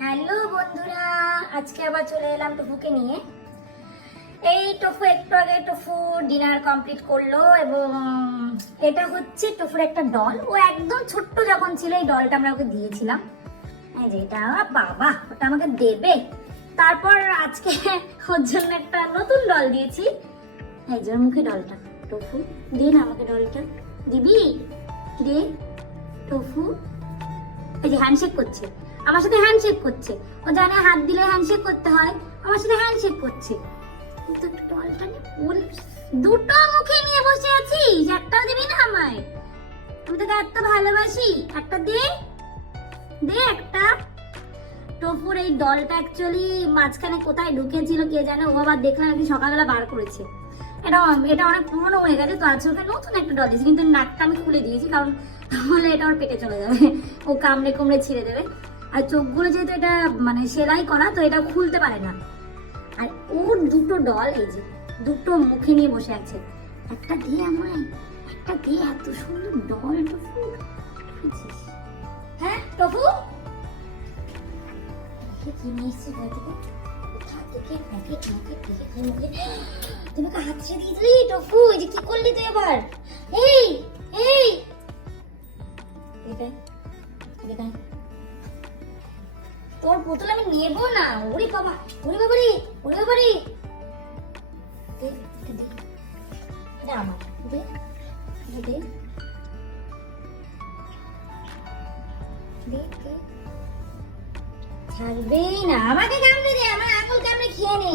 Hello বন্ধুরা, আজকে আবার চলে এলাম টফুকে নিয়ে। এই টফু একটু আগে টফু ডিনার কমপ্লিট করল এবং এটা হচ্ছে টফুর একটা ডল ও একদম ছোট্ট যখন ছিল, এই ডলটা আমরা ওকে দিয়েছিলাম। হ্যাঁ যে এটা, বাবা, ওটা আমাকে দেবে। তারপর আজকে ওর জন্য একটা নতুন ডল দিয়েছি। যে মুখে ডলটা টফু, দে না আমাকে ডলটা দিবি? দে, টফু। এই যে হ্যান্ডশেক করছে। আমার সাথে হ্যান্ডশেক করছে। ও জানে হাত দিলে হ্যান্ডশেক করতে হয়, আমার সাথে হ্যান্ডশেক করছে। দুটো মুখে নিয়ে বসে আছিস একটাও দিবি না আমায়। আমি তোকে এত ভালোবাসি, একটা দে দে একটা। টপুর এই দলটা অ্যাকচুয়ালি মাঝখানে কোথায় ঢুকেছিল কে জানে, ও আবার দেখলাম একদিন সকালবেলা বার করেছে। এটা এটা অনেক পুরনো হয়ে গেছে, তো আজকে ওকে নতুন একটা ডল দিয়েছি, কিন্তু নাকটা আমি খুলে দিয়েছি, কারণ তাহলে এটা ওর পেটে চলে যাবে, ও কামড়ে কুমড়ে ছিঁড়ে দেবে। আর চোখগুলো যেহেতু এটা মানে সেলাই করা, তো এটা খুলতে পারে না। আর ওর দুটো ডল, এই যে, দুটো মুখে নিয়ে বসে আছে। একটা দিয়ে আমায়, একটা দিয়ে এত সুন্দর ডল, টফু। হ্যাঁ টফু? একে কি নিয়ে এসছে ঘর থেকে? কোথা হাত ছেড়ে দিলি টফু? এই যে কি করলি তুই এবার? এই এই। তোর বোতল আমি নেব না। ওরে বাবা ওরে বাবা রে ওরে বাবা রে ছাড়বেই না, আমাকে কামড়ে দে, আমার আঙুল কামড়ে খেয়ে নে।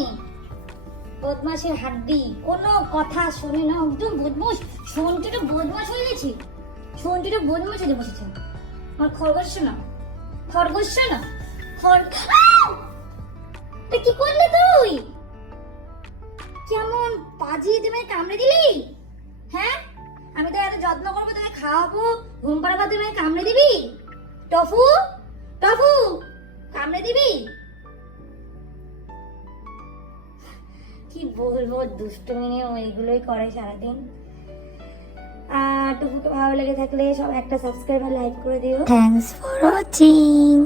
বদমাসের হাড্ডি, কোনো কথা শুনে না, একদম বদমাস সন্টুটা বদমাস হয়ে গেছে। সন্টুটা বদমাস হয়ে বসেছে। আমার খরগোশ শোনা খরগোশ শোনা। আউ! তা কি করলি তুই? কেমন পাজিয়ে তুমি কামড়ে দিলি? হ্যাঁ? আমি তো এত যত্ন করব, তোকে খাওয়াবো, ঘুম পাড়াবো তুমি কামড়ে দিবি? টফু? টফু, কামড়ে দিবি? কি বলব দুষ্টুমি নিয়ে ও এইগুলোই করে সারাদিন। আর টুকুকে ভালো লেগে থাকলে সব একটা সাবস্ক্রাইব আর লাইক করে দিও। Thanks for watching